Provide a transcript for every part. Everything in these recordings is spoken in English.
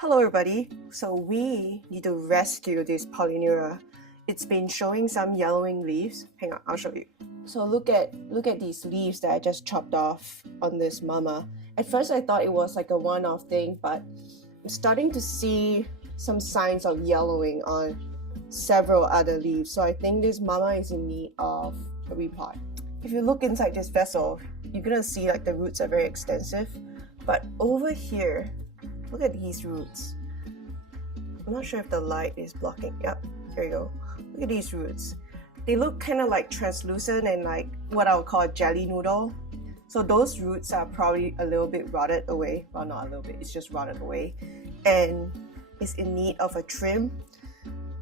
Hello everybody, so we need to rescue this Polyneura. It's been showing some yellowing leaves. Hang on, I'll show you. So look at these leaves that I just chopped off on this mama. At first I thought it was like a one-off thing, but I'm starting to see some signs of yellowing on several other leaves. So I think this mama is in need of a repot. If you look inside this vessel, you're gonna see like the roots are very extensive, but over here, look at these roots. I'm not sure if the light is blocking. Yep, here you go. Look at these roots. They look kind of like translucent and like what I would call a jelly noodle. So those roots are probably a little bit rotted away. Well, not a little bit, it's just rotted away. And it's in need of a trim.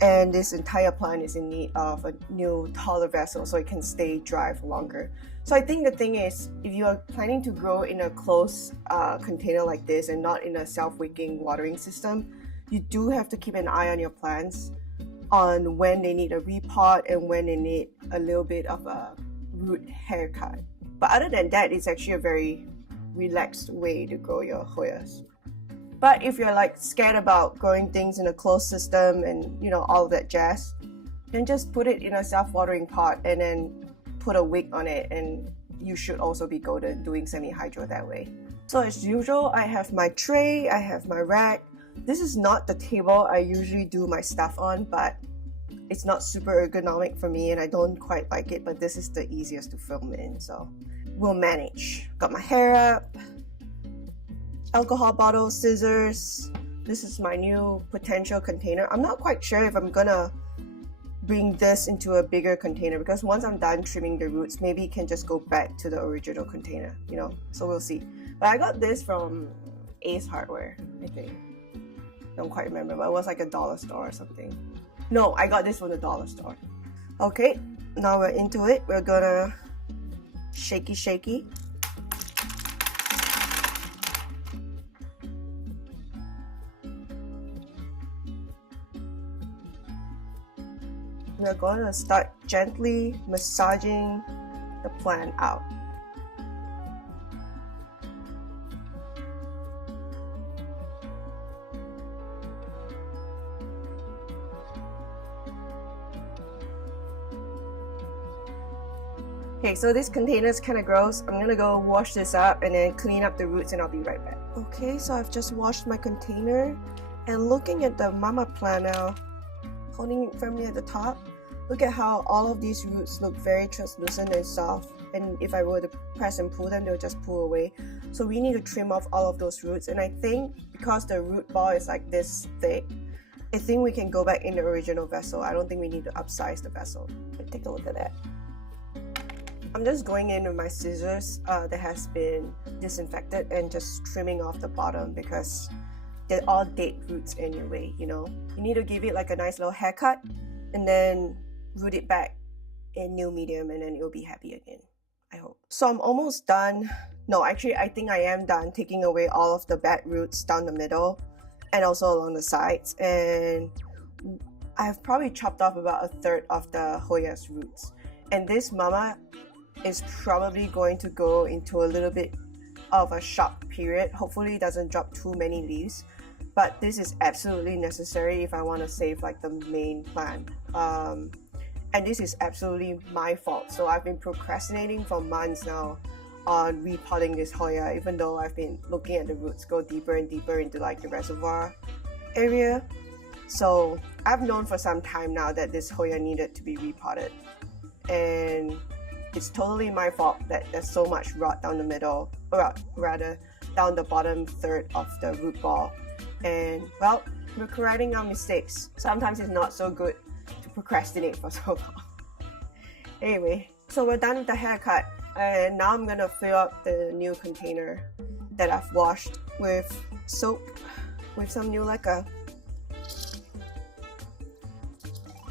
And this entire plant is in need of a new taller vessel so it can stay dry for longer. So I think the thing is, if you are planning to grow in a closed container like this and not in a self-wicking watering system, you do have to keep an eye on your plants on when they need a repot and when they need a little bit of a root haircut. But other than that, it's actually a very relaxed way to grow your Hoyas. But if you're like scared about growing things in a closed system and all of that jazz, then just put it in a self-watering pot and then put a wick on it, and you should also be golden doing semi-hydro that way. So as usual, I have my tray, I have my rack. This is not the table I usually do my stuff on, but it's not super ergonomic for me and I don't quite like it, but this is the easiest to film in, so we'll manage. Got my hair up, alcohol bottle, scissors. This is my new potential container. I'm not quite sure if I'm gonna bring this into a bigger container because once I'm done trimming the roots, maybe it can just go back to the original container, so we'll see. But I got this from Ace Hardware, I think. Don't quite remember, but it was like a dollar store or something. No, I got this from the dollar store. Okay, now we're into it. We're gonna shaky. We're going to start gently massaging the plant out. Okay, so this container is kind of gross. I'm gonna go wash this up and then clean up the roots and I'll be right back. Okay, so I've just washed my container and looking at the mama plant now, holding it firmly at the top. Look at how all of these roots look very translucent and soft, and if I were to press and pull them, they'll just pull away. So we need to trim off all of those roots, and I think because the root ball is like this thick, I think we can go back in the original vessel. I don't think we need to upsize the vessel. But take a look at that. I'm just going in with my scissors that has been disinfected and just trimming off the bottom because they're all dead roots anyway, You need to give it like a nice little haircut and then root it back in new medium and then it'll be happy again, I hope. So I'm almost done. No, actually I think I am done taking away all of the bad roots down the middle and also along the sides, and I've probably chopped off about a third of the Hoya's roots, and this mama is probably going to go into a little bit of a shock period. Hopefully it doesn't drop too many leaves, but this is absolutely necessary if I want to save like the main plant. And this is absolutely my fault. So I've been procrastinating for months now on repotting this Hoya, even though I've been looking at the roots go deeper and deeper into like the reservoir area. So I've known for some time now that this Hoya needed to be repotted, and it's totally my fault that there's so much rot down the middle, or rather down the bottom third of the root ball. And well, we're correcting our mistakes. Sometimes it's not so good to procrastinate for so long. Anyway, so we're done with the haircut, and now I'm gonna fill up the new container that I've washed with soap with some new lacquer.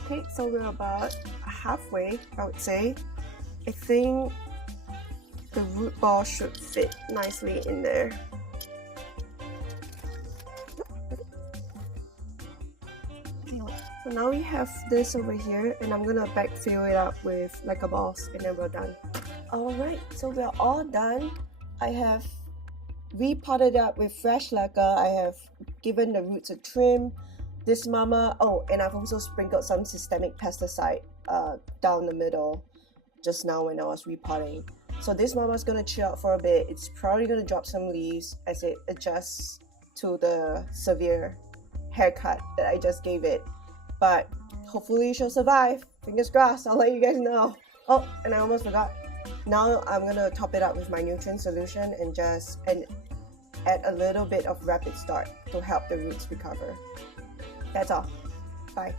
Okay, so we're about halfway, I would say. I think the root ball should fit nicely in there. So now we have this over here, and I'm gonna backfill it up with lacquer balls, and then we're done. Alright, so we're all done. I have repotted up with fresh lacquer. I have given the roots a trim. This mama, oh, and I've also sprinkled some systemic pesticide down the middle just now when I was repotting. So this mama's gonna chill out for a bit. It's probably gonna drop some leaves as it adjusts to the severe haircut that I just gave it. But hopefully she'll survive. Fingers crossed, I'll let you guys know. Oh, and I almost forgot. Now I'm gonna top it up with my nutrient solution and add a little bit of rapid start to help the roots recover. That's all. Bye.